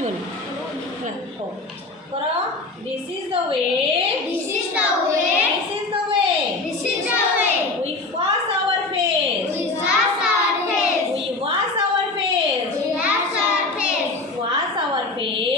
वाचून हो बरं. This is the way. This is the way. This is the way. This is the way. We wash our face. We wash our face. We wash our face. We wash our face. Wash our face.